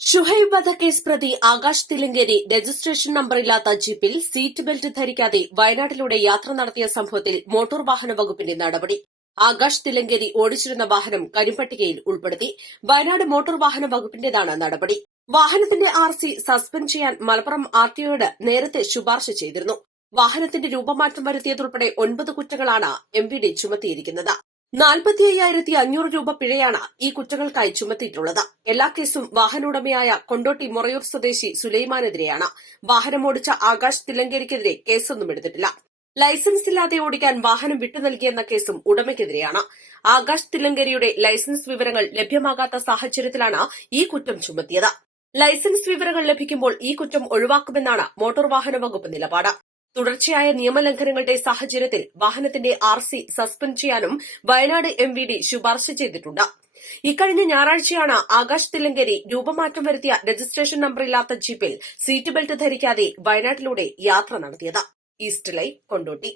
ഷുഹൈബ് വധക്കേസ് പ്രതി ആകാശ് തിലങ്കേരി രജിസ്ട്രേഷൻ നമ്പറില്ലാത്ത ജീപ്പിൽ seat belt ധരിക്കാതെ വയനാട്ടിലൂടെ യാത്ര നടത്തിയ സംഭവത്തിൽ മോട്ടോർ വാഹന വകുപ്പിന്റെ നടപടി. ആകാശ് തിലങ്കേരി ഓടിച്ചിരുന്ന വാഹനം കരിമ്പട്ടികയിൽ ഉൾപ്പെടുത്തി. വയനാട് മോട്ടോർ വാഹന വകുപ്പിന്റേതാണ് നടപടി. വാഹനത്തിന്റെ ആർസി സസ്പെൻഡ് ചെയ്യാൻ മലപ്പുറം ആർടിഒയോട് നേരത്തെ ശുപാർശ ചെയ്തിരുന്നു. വാഹനത്തിന്റെ രൂപമാറ്റം വരുത്തിയതുൾപ്പെടെ ഒൻപത് കുറ്റങ്ങളാണ് എം ചുമത്തിയിരിക്കുന്നത്. നാൽപ്പത്തി അയ്യായിരത്തി അഞ്ഞൂറ് രൂപ പിഴയാണ് ഈ കുറ്റങ്ങൾക്കായി ചുമത്തിയിട്ടുള്ളത്. എല്ലാ കേസും വാഹനോടമയായ കൊണ്ടോട്ടി മുറയൂർ സ്വദേശി സുലൈമാനെതിരെയാണ്. വാഹനമോടിച്ച ആകാശ് തില്ലങ്കേരിക്കെതിരെ കേസൊന്നും എടുത്തിട്ടില്ല. ലൈസൻസ് ഇല്ലാതെ ഓടിക്കാൻ വാഹനം വിട്ടു നൽകിയെന്ന കേസും ഉടമയ്ക്കെതിരെയാണ്. ആകാശ് തില്ലങ്കേരിയുടെ ലൈസൻസ് വിവരങ്ങൾ ലഭ്യമാകാത്ത സാഹചര്യത്തിലാണ് ഈ കുറ്റം ചുമത്തിയത്. ലൈസൻസ് വിവരങ്ങൾ ലഭിക്കുമ്പോൾ ഈ കുറ്റം ഒഴിവാക്കുമെന്നാണ് മോട്ടോർ വാഹന വകുപ്പ് നിലപാട്. തുടർച്ചയായ നിയമലംഘനങ്ങളുടെ സാഹചര്യത്തിൽ വാഹനത്തിന്റെ ആർ സി സസ്പെൻഡ് ചെയ്യാനും വയനാട് എം വി ഡി ശുപാർശ ചെയ്തിട്ടുണ്ട്. ഇക്കഴിഞ്ഞ ഞായറാഴ്ചയാണ് ആകാശ് തില്ലങ്കേരി രൂപമാറ്റം വരുത്തിയ രജിസ്ട്രേഷൻ നമ്പറില്ലാത്ത ജീപ്പിൽ സീറ്റ് ബെൽറ്റ് ധരിക്കാതെ വയനാട്ടിലൂടെ യാത്ര നടത്തിയത്. ഈസ്റ്റ് ലൈ കൊണ്ടോട്ടി.